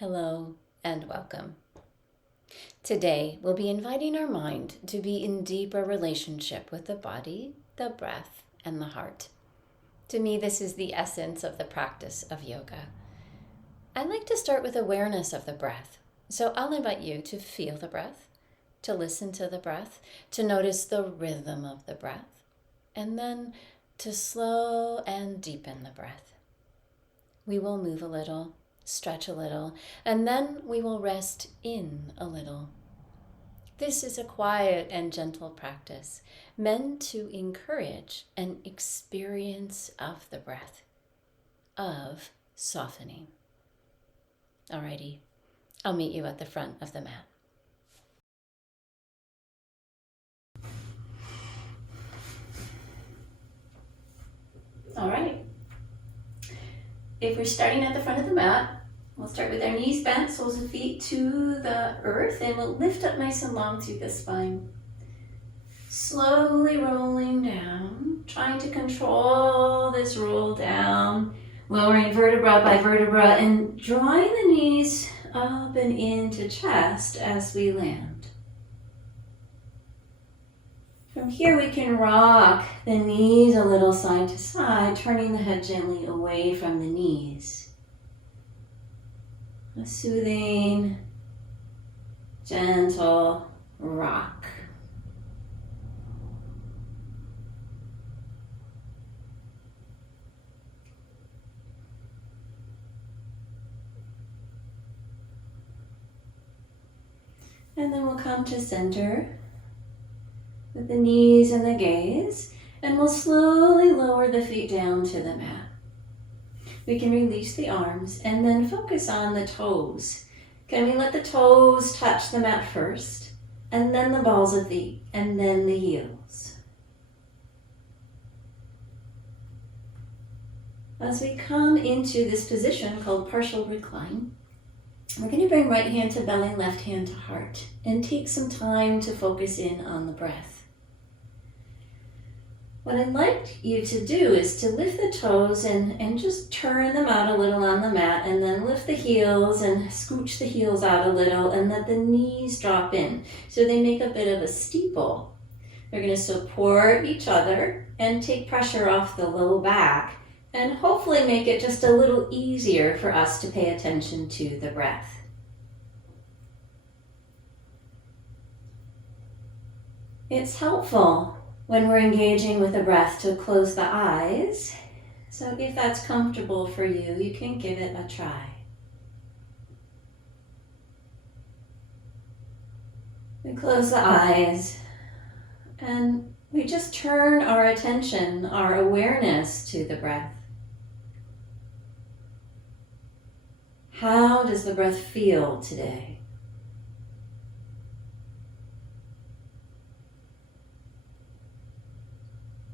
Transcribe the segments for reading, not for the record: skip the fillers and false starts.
Hello and welcome. Today, we'll be inviting our mind to be in deeper relationship with the body, the breath, and the heart. To me, this is the essence of the practice of yoga. I like to start with awareness of the breath. So I'll invite you to feel the breath, to listen to the breath, to notice the rhythm of the breath, and then to slow and deepen the breath. We will move a little, stretch a little, and then we will rest in a little. This is a quiet and gentle practice meant to encourage an experience of the breath, of softening. Alrighty, I'll meet you at the front of the mat. All right. If we're starting at the front of the mat, we'll start with our knees bent, soles of feet to the earth, and we'll lift up nice and long through the spine. Slowly rolling down, trying to control this roll down, lowering vertebra by vertebra and drawing the knees up and into chest as we land. From here we can rock the knees a little side to side, turning the head gently away from the knees. A soothing, gentle rock. And then we'll come to center with the knees and the gaze, and we'll slowly lower the feet down to the mat. We can release the arms and then focus on the toes. Can we let the toes touch the mat first, and then the balls of feet, and then the heels? As we come into this position called partial recline, we're going to bring right hand to belly, left hand to heart, and take some time to focus in on the breath. What I'd like you to do is to lift the toes and just turn them out a little on the mat, and then lift the heels and scooch the heels out a little and let the knees drop in so they make a bit of a steeple. They're going to support each other and take pressure off the low back and hopefully make it just a little easier for us to pay attention to the breath. It's helpful when we're engaging with the breath to close the eyes. So if that's comfortable for you, you can give it a try. We close the eyes and we just turn our attention, our awareness to the breath. How does the breath feel today?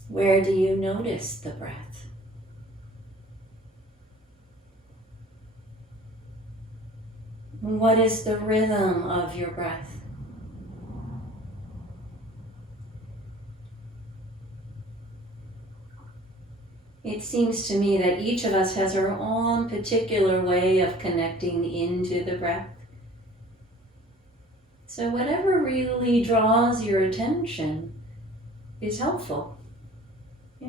Where do you notice the breath? What is the rhythm of your breath? It seems to me that each of us has our own particular way of connecting into the breath. So whatever really draws your attention is helpful. Yeah.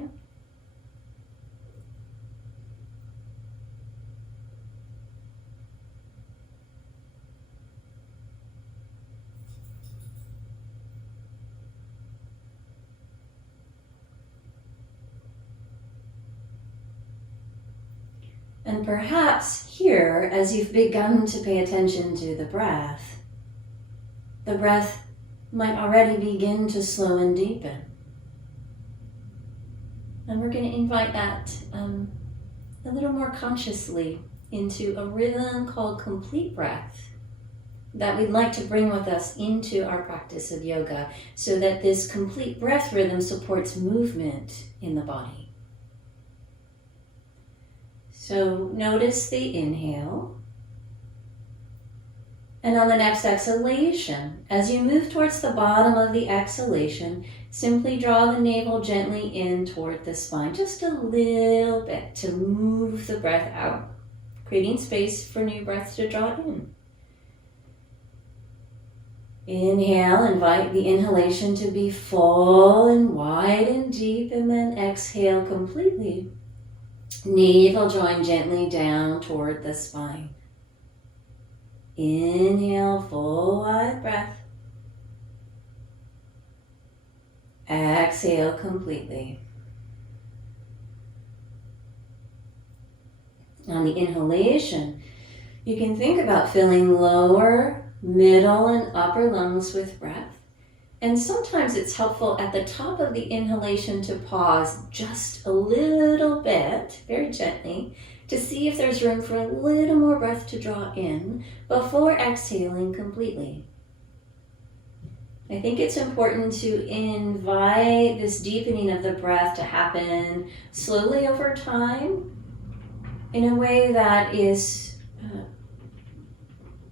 And perhaps here, as you've begun to pay attention to the breath might already begin to slow and deepen. And we're going to invite that a little more consciously into a rhythm called complete breath that we'd like to bring with us into our practice of yoga so that this complete breath rhythm supports movement in the body. So notice the inhale. And on the next exhalation, as you move towards the bottom of the exhalation, simply draw the navel gently in toward the spine, just a little bit to move the breath out creating space for new breaths to draw in. Inhale, invite the inhalation to be full and wide and deep, and then exhale completely. Navel drawing gently down toward the spine. Inhale, full wide breath. Exhale completely. On the inhalation, you can think about filling lower, middle, and upper lungs with breath. And sometimes it's helpful at the top of the inhalation to pause just a little bit, very gently, to see if there's room for a little more breath to draw in before exhaling completely. I think it's important to invite this deepening of the breath to happen slowly over time in a way that is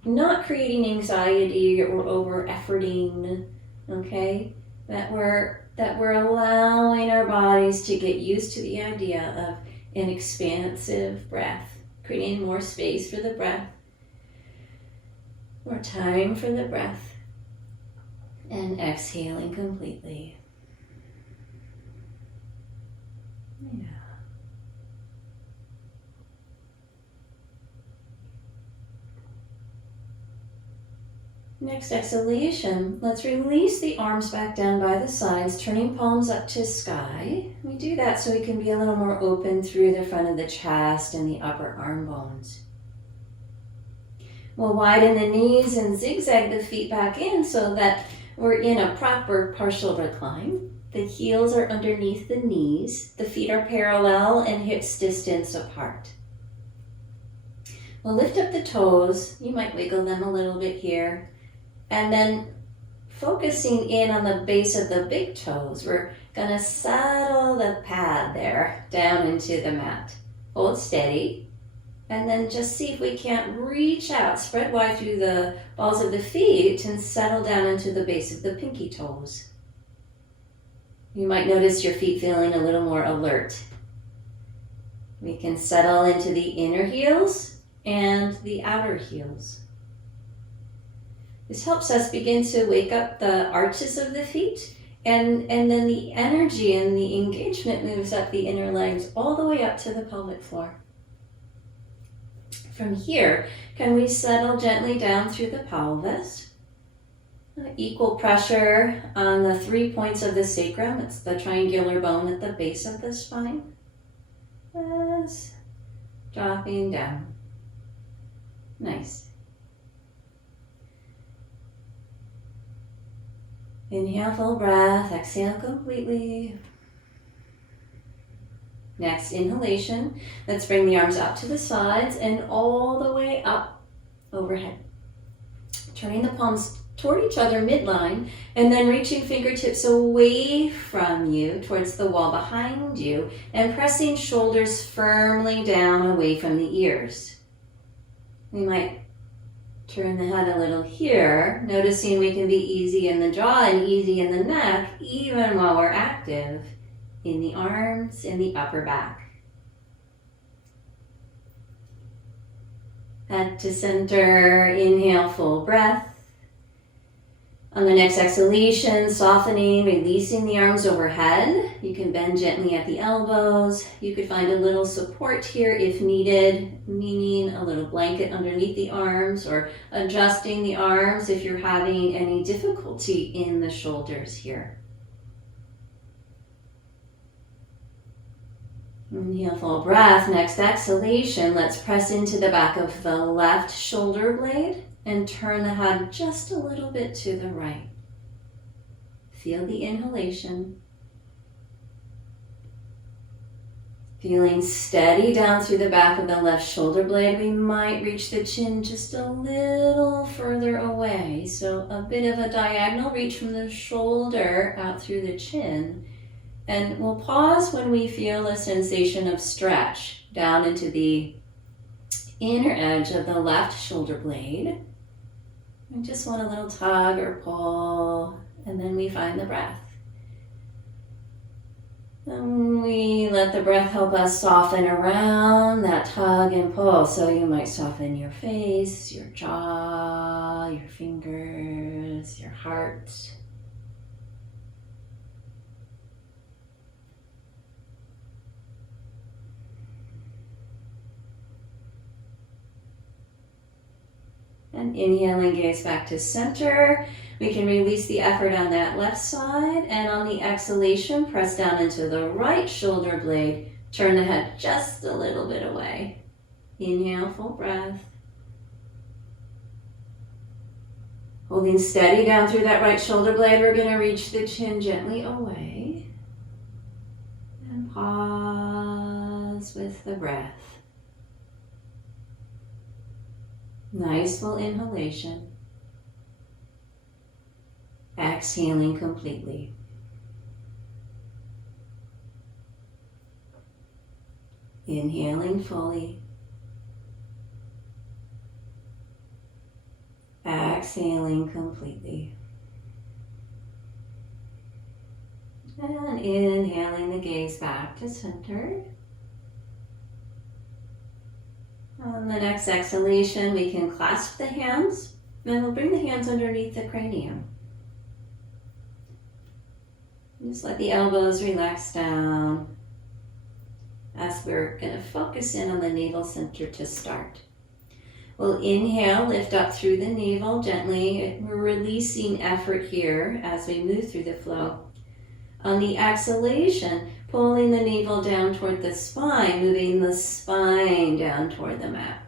not creating anxiety or over-efforting, okay? That we're allowing our bodies to get used to the idea of an expansive breath, creating more space for the breath, more time for the breath, and exhaling completely. Yeah. Next exhalation, let's release the arms back down by the sides, turning palms up to sky. We do that so we can be a little more open through the front of the chest and the upper arm bones. We'll widen the knees and zigzag the feet back in so that we're in a proper partial recline. The heels are underneath the knees. The feet are parallel and hips distance apart. We'll lift up the toes. You might wiggle them a little bit here. And then focusing in on the base of the big toes, we're going to settle the pad there down into the mat. Hold steady. And then just see if we can't reach out, spread wide through the balls of the feet and settle down into the base of the pinky toes. You might notice your feet feeling a little more alert. We can settle into the inner heels and the outer heels. This helps us begin to wake up the arches of the feet, and then the energy and the engagement moves up the inner legs all the way up to the pelvic floor. From here, can we settle gently down through the pelvis? Equal pressure on the 3 points of the sacrum. It's the triangular bone at the base of the spine. Yes. Dropping down. Nice. Inhale, full breath. Exhale completely. Next inhalation, let's bring the arms out to the sides and all the way up overhead. Turning the palms toward each other midline and then reaching fingertips away from you towards the wall behind you and pressing shoulders firmly down away from the ears. We might turn the head a little here, noticing we can be easy in the jaw and easy in the neck even while we're active. In the arms, in the upper back. Head to center, inhale, full breath. On the next exhalation, softening, releasing the arms overhead. You can bend gently at the elbows. You could find a little support here if needed, meaning a little blanket underneath the arms or adjusting the arms if you're having any difficulty in the shoulders here. Inhale, full breath. Next exhalation, let's press into the back of the left shoulder blade and turn the head just a little bit to the right. Feel the inhalation. Feeling steady down through the back of the left shoulder blade. We might reach the chin just a little further away. So a bit of a diagonal reach from the shoulder out through the chin. And we'll pause when we feel a sensation of stretch down into the inner edge of the left shoulder blade. We just want a little tug or pull, and then we find the breath. And we let the breath help us soften around that tug and pull. So you might soften your face, your jaw, your fingers, your heart. And inhaling, gaze back to center. We can release the effort on that left side, and on the exhalation, press down into the right shoulder blade. Turn the head just a little bit away. Inhale, full breath. Holding steady down through that right shoulder blade, we're going to reach the chin gently away. And pause with the breath. Nice full inhalation. Exhaling completely. Inhaling fully. Exhaling completely. And inhaling the gaze back to center. On the next exhalation, we can clasp the hands, and we'll bring the hands underneath the cranium. Just let the elbows relax down as we're going to focus in on the navel center to start. We'll inhale, lift up through the navel gently. We're releasing effort here as we move through the flow. On the exhalation, pulling the navel down toward the spine, moving the spine down toward the mat.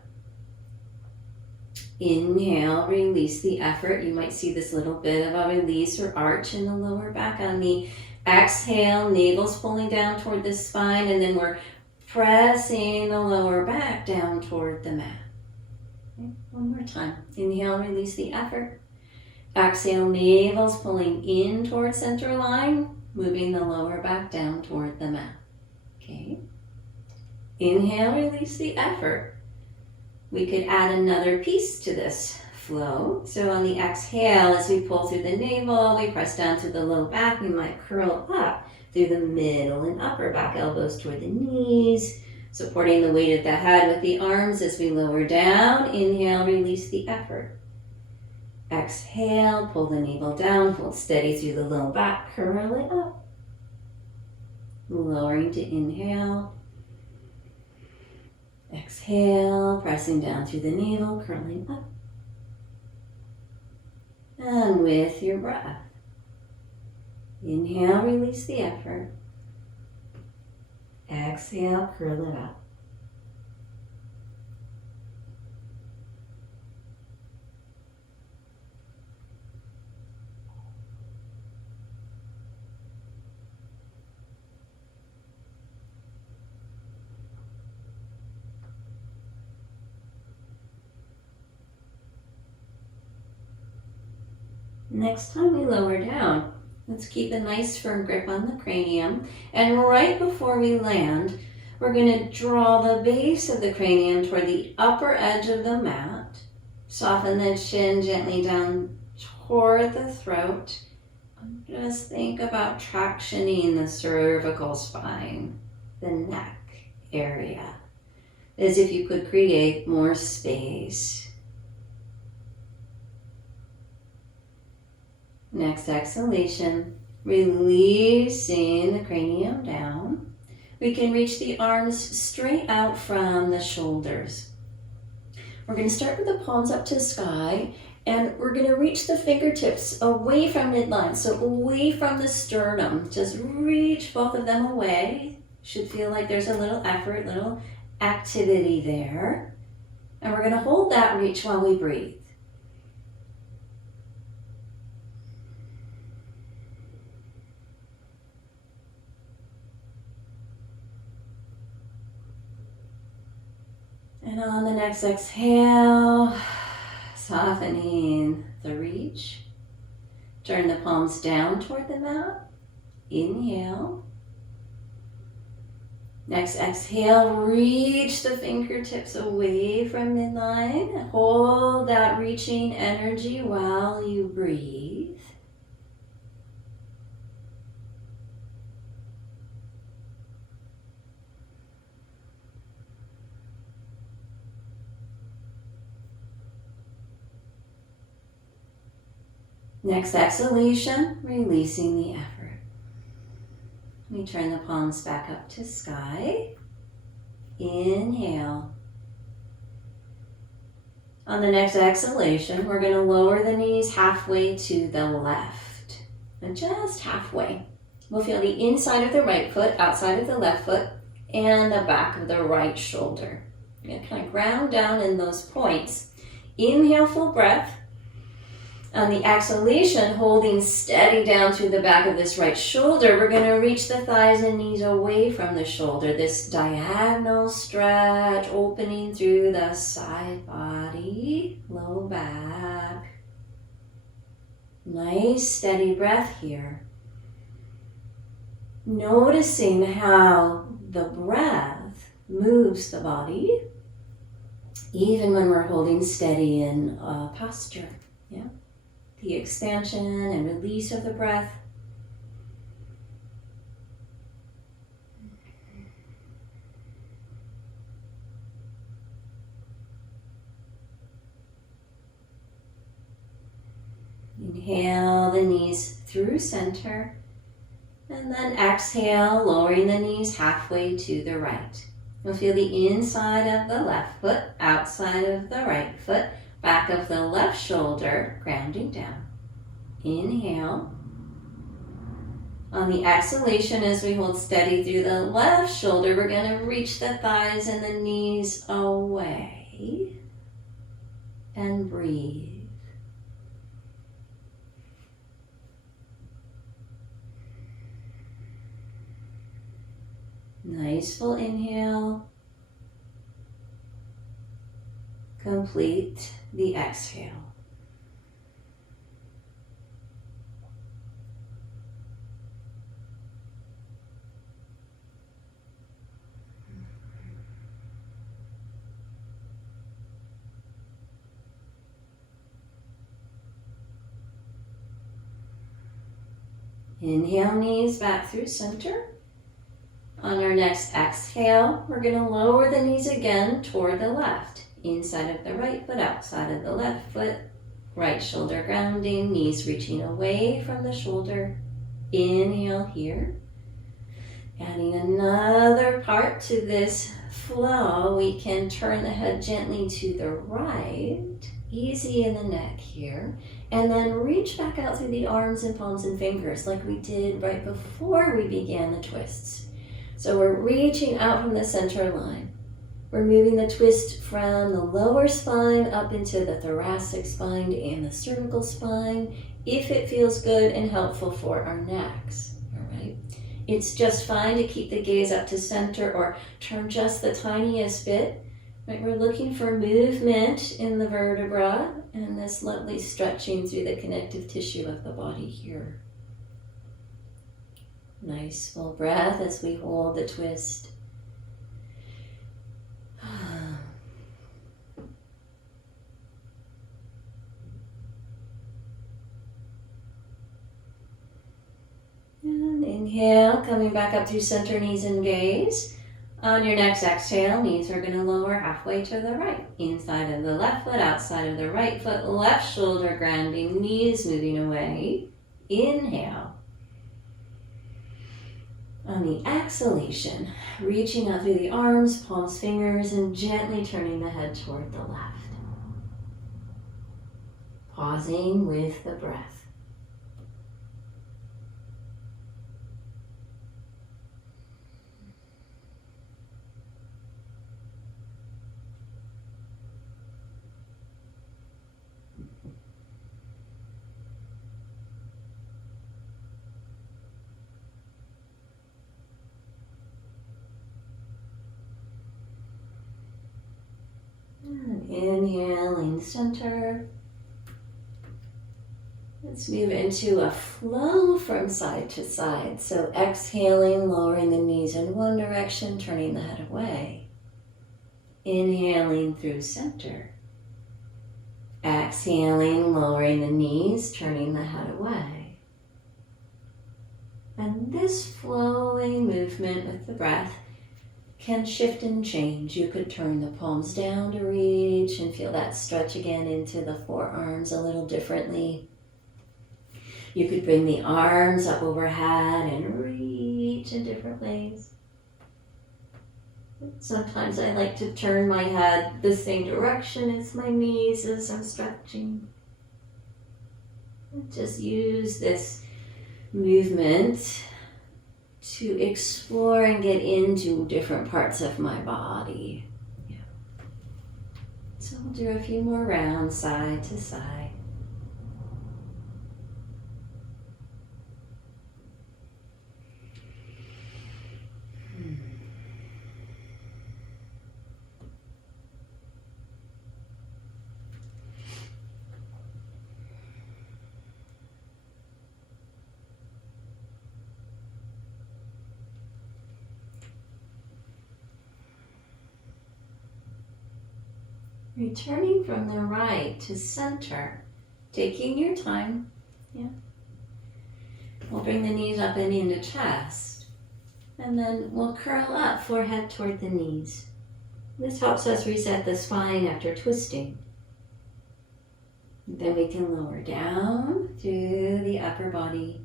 Inhale, release the effort. You might see this little bit of a release or arch in the lower back. On the exhale, navel's pulling down toward the spine, and then we're pressing the lower back down toward the mat. Okay, one more time. Inhale, release the effort. Exhale, navel's pulling in toward center line, moving the lower back down toward the mat. Okay. Inhale, release the effort. We could add another piece to this flow. So on the exhale, as we pull through the navel, we press down to the low back. We might curl up through the middle and upper back, elbows toward the knees, supporting the weight of the head with the arms as we lower down. Inhale, release the effort. Exhale, pull the navel down, hold steady through the low back, curl it up. Lowering to inhale. Exhale, pressing down through the navel, curling up. And with your breath, inhale, release the effort. Exhale, curl it up. Next time we lower down, let's keep a nice firm grip on the cranium. And right before we land, we're going to draw the base of the cranium toward the upper edge of the mat. Soften the chin gently down toward the throat. Just think about tractioning the cervical spine, the neck area, as if you could create more space. Next exhalation, releasing the cranium down. We can reach the arms straight out from the shoulders. We're going to start with the palms up to the sky, and we're going to reach the fingertips away from midline, so away from the sternum. Just reach both of them away. Should feel like there's a little effort, little activity there. And we're going to hold that reach while we breathe. And on the next exhale, softening the reach. Turn the palms down toward the mat. Inhale. Next exhale, reach the fingertips away from midline. Hold that reaching energy while you breathe. Next exhalation, releasing the effort. We turn the palms back up to sky. Inhale. On the next exhalation, we're going to lower the knees halfway to the left. And just halfway. We'll feel the inside of the right foot, outside of the left foot, and the back of the right shoulder. You're going to kind of ground down in those points. Inhale, full breath. On the exhalation, holding steady down through the back of this right shoulder, we're going to reach the thighs and knees away from the shoulder. This diagonal stretch, opening through the side body, low back. Nice steady breath here. Noticing how the breath moves the body, even when we're holding steady in posture. Yeah. The expansion and release of the breath. Inhale the knees through center, and then exhale, lowering the knees halfway to the right. You'll feel the inside of the left foot, outside of the right foot, back of the left shoulder, grounding down. Inhale. On the exhalation, as we hold steady through the left shoulder, we're going to reach the thighs and the knees away. And breathe. Nice full inhale. Complete the exhale. Inhale, knees back through center. On our next exhale, we're going to lower the knees again toward the left. Inside of the right foot, outside of the left foot. Right shoulder grounding, knees reaching away from the shoulder. Inhale here. Adding another part to this flow, we can turn the head gently to the right. Easy in the neck here. And then reach back out through the arms and palms and fingers like we did right before we began the twists. So we're reaching out from the center line. We're moving the twist from the lower spine up into the thoracic spine and the cervical spine, if it feels good and helpful for our necks. All right. It's just fine to keep the gaze up to center or turn just the tiniest bit. Right, we're looking for movement in the vertebra and this lovely stretching through the connective tissue of the body here. Nice full breath as we hold the twist. And inhale, coming back up through center, knees and gaze. On your next exhale, knees are going to lower halfway to the right. Inside of the left foot, outside of the right foot, left shoulder grounding, knees moving away. Inhale. On the exhalation, reaching out through the arms, palms, fingers, and gently turning the head toward the left. Pausing with the breath. Inhaling center. Let's move into a flow from side to side. So exhaling, lowering the knees in one direction, turning the head away. Inhaling through center. Exhaling, lowering the knees, turning the head away. And this flowing movement with the breath can shift and change. You could turn the palms down to reach and feel that stretch again into the forearms a little differently. You could bring the arms up overhead and reach in different ways. Sometimes I like to turn my head the same direction as my knees as I'm stretching. Just use this movement to explore and get into different parts of my body. Yeah. So we'll do a few more rounds side to side. Returning from the right to center, taking your time. Yeah. We'll bring the knees up and into chest. And then we'll curl up, forehead toward the knees. This helps us reset the spine after twisting. Then we can lower down through the upper body.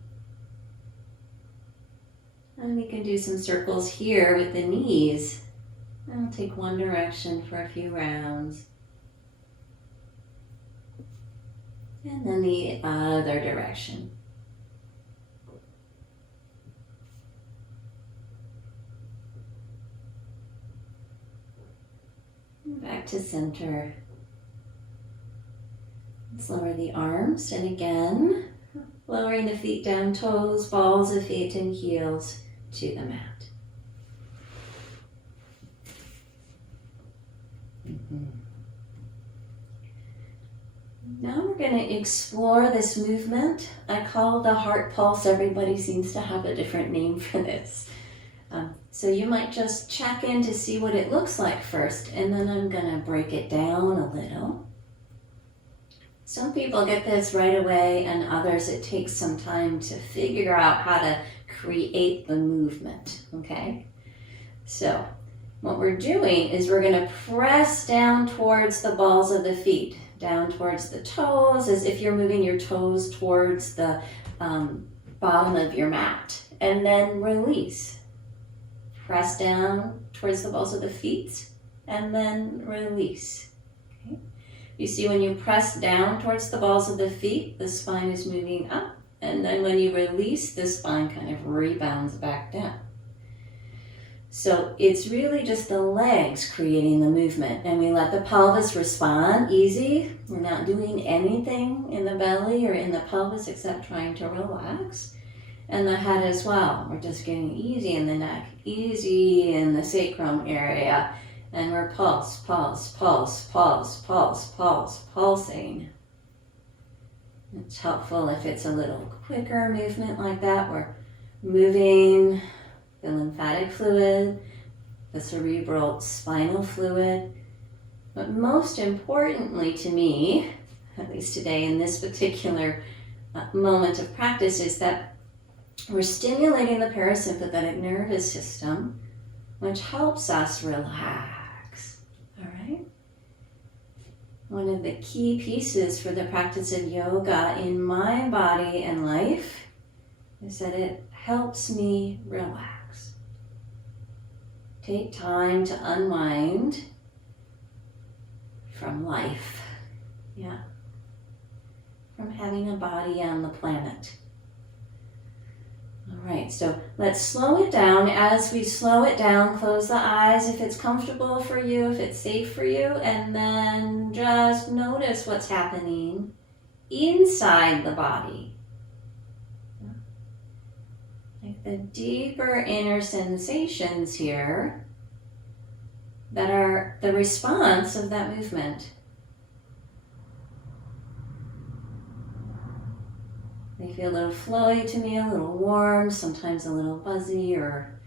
And we can do some circles here with the knees. And we'll take one direction for a few rounds. And then the other direction. Back to center. Let's lower the arms, and again, lowering the feet down, toes, balls of feet and heels to the mat. Now we're going to explore this movement. I call the heart pulse. Everybody seems to have a different name for this. So you might just check in to see what it looks like first, and then I'm going to break it down a little. Some people get this right away, and others it takes some time to figure out how to create the movement, okay? So what we're doing is we're going to press down towards the balls of the feet, down towards the toes, as if you're moving your toes towards the bottom of your mat, and then release. Press down towards the balls of the feet, and then release. Okay. You see when you press down towards the balls of the feet, the spine is moving up, and then when you release, the spine kind of rebounds back down. So it's really just the legs creating the movement, and we let the pelvis respond easy. We're not doing anything in the belly or in the pelvis except trying to relax. And the head as well. We're just getting easy in the neck, easy in the sacrum area, and we're pulse, pulse, pulse, pulse, pulse, pulse, pulsing. It's helpful if it's a little quicker movement like that. We're moving the lymphatic fluid, the cerebral spinal fluid. But most importantly to me, at least today in this particular moment of practice, is that we're stimulating the parasympathetic nervous system, which helps us relax. All right? One of the key pieces for the practice of yoga in my body and life is that it helps me relax. Take time to unwind from life. Yeah. From having a body on the planet. All right, so let's slow it down. As we slow it down, close the eyes if it's comfortable for you, if it's safe for you, and then just notice what's happening inside the body. Like the deeper inner sensations here that are the response of that movement. They feel a little flowy to me, a little warm, sometimes a little buzzy or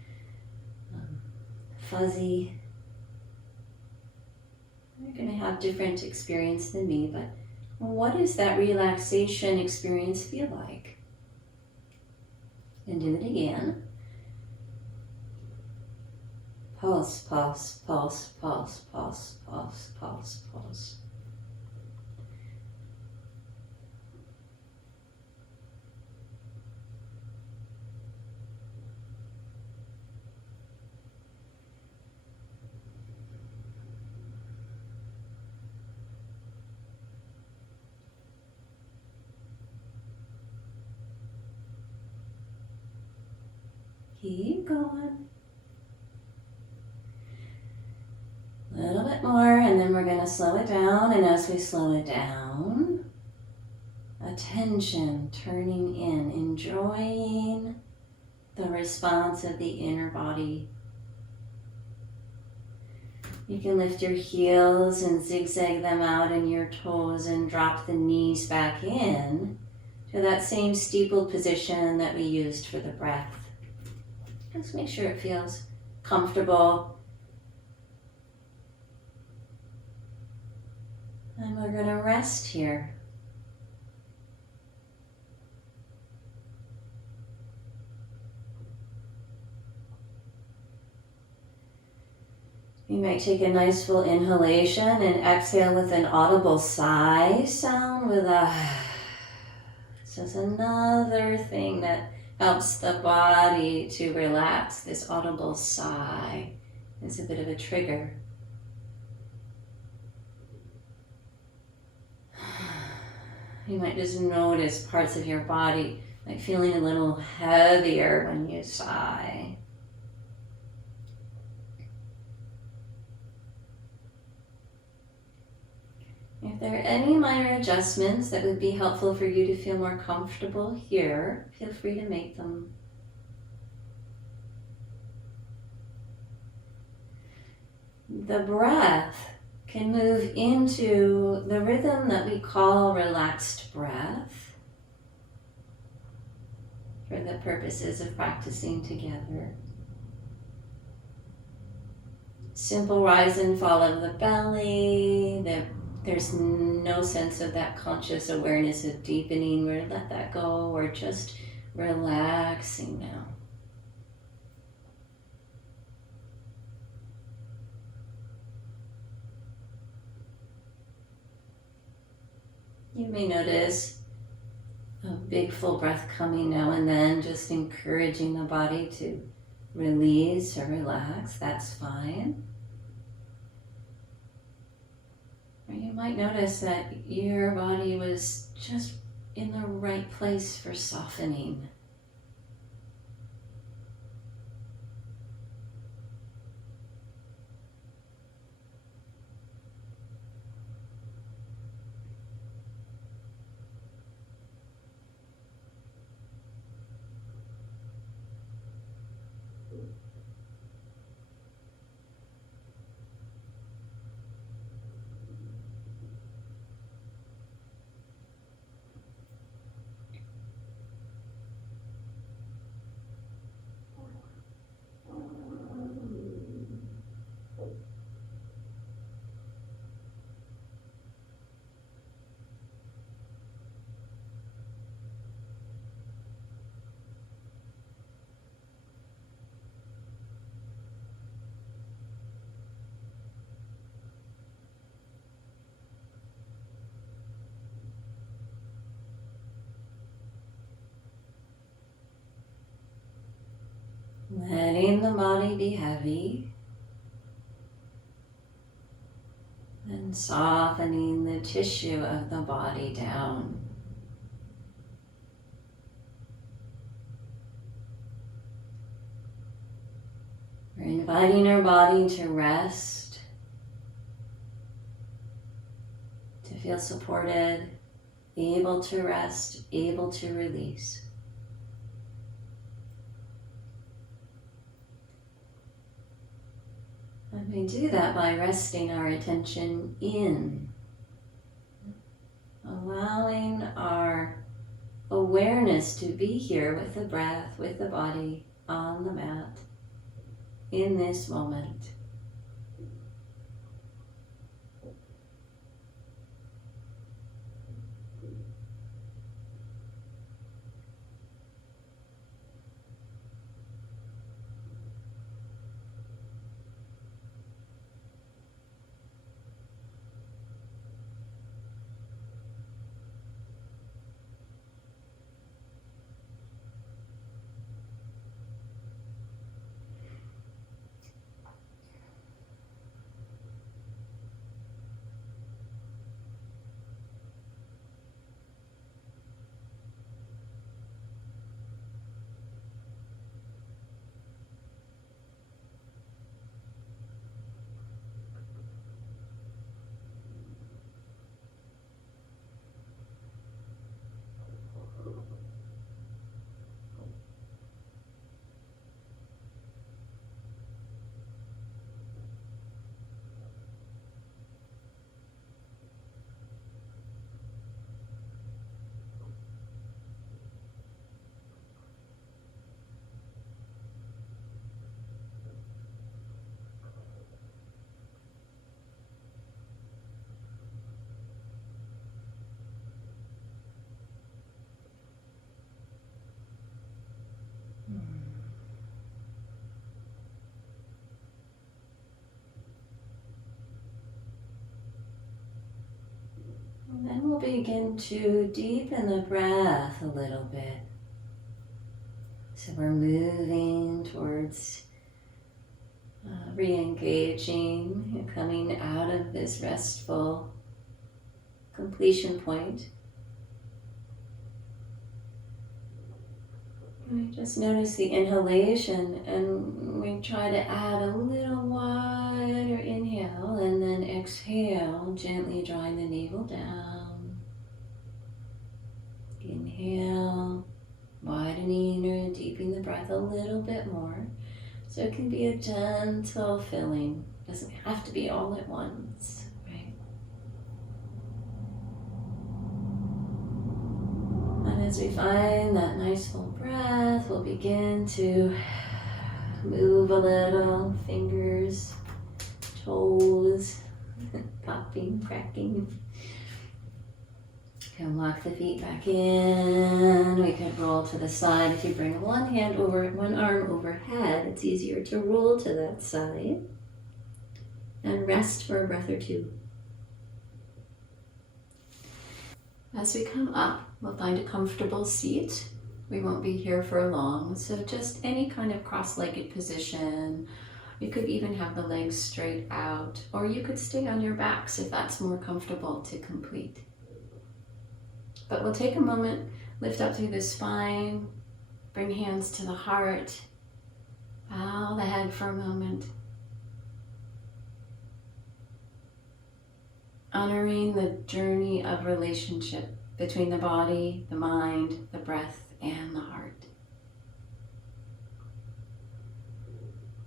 fuzzy. You're going to have different experience than me, but what does that relaxation experience feel like? And do it again. Pulse, pulse, pulse, pulse, pulse, pulse, pulse, pulse. Keep going. A little bit more, and then we're going to slow it down. And as we slow it down, attention turning in, enjoying the response of the inner body. You can lift your heels and zigzag them out in your toes and drop the knees back in to that same steepled position that we used for the breath. Just make sure it feels comfortable. And we're going to rest here. You might take a nice full inhalation and exhale with an audible sigh sound with a... This is another thing that helps the body to relax. This audible sigh is a bit of a trigger. You might just notice parts of your body like feeling a little heavier when you sigh. If there are any minor adjustments that would be helpful for you to feel more comfortable here, feel free to make them. The breath can move into the rhythm that we call relaxed breath for the purposes of practicing together. Simple rise and fall of the belly. There's no sense of that conscious awareness of deepening. We're let that go. We're just relaxing now. You may notice a big full breath coming now and then, just encouraging the body to release or relax. That's fine. Or you might notice that your body was just in the right place for softening. Letting the body be heavy and softening the tissue of the body down. We're inviting our body to rest, to feel supported, able to rest, able to release. And we do that by resting our attention in, allowing our awareness to be here with the breath, with the body on the mat in this moment. begin to deepen the breath a little bit. So we're moving towards re-engaging and coming out of this restful completion point. We just notice the inhalation, and we try to add a little wider inhale, and then exhale, gently drawing the navel down. Inhale, widening or deepening the breath a little bit more. So it can be a gentle filling. It doesn't have to be all at once, right? And as we find that nice full breath, we'll begin to move a little, fingers, toes, popping, cracking. You can walk the feet back in. We could roll to the side. If you bring one hand over, one arm overhead, it's easier to roll to that side. And rest for a breath or two. As we come up, we'll find a comfortable seat. We won't be here for long, so just any kind of cross-legged position. You could even have the legs straight out, or you could stay on your backs if that's more comfortable to complete. But we'll take a moment, lift up through the spine, bring hands to the heart, bow the head for a moment. Honoring the journey of relationship between the body, the mind, the breath, and the heart.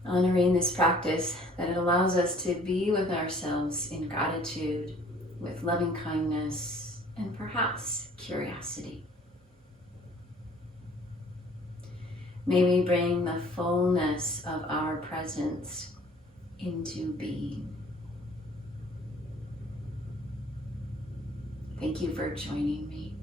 Honoring this practice that it allows us to be with ourselves in gratitude, with loving kindness, and perhaps curiosity. May we bring the fullness of our presence into being. Thank you for joining me.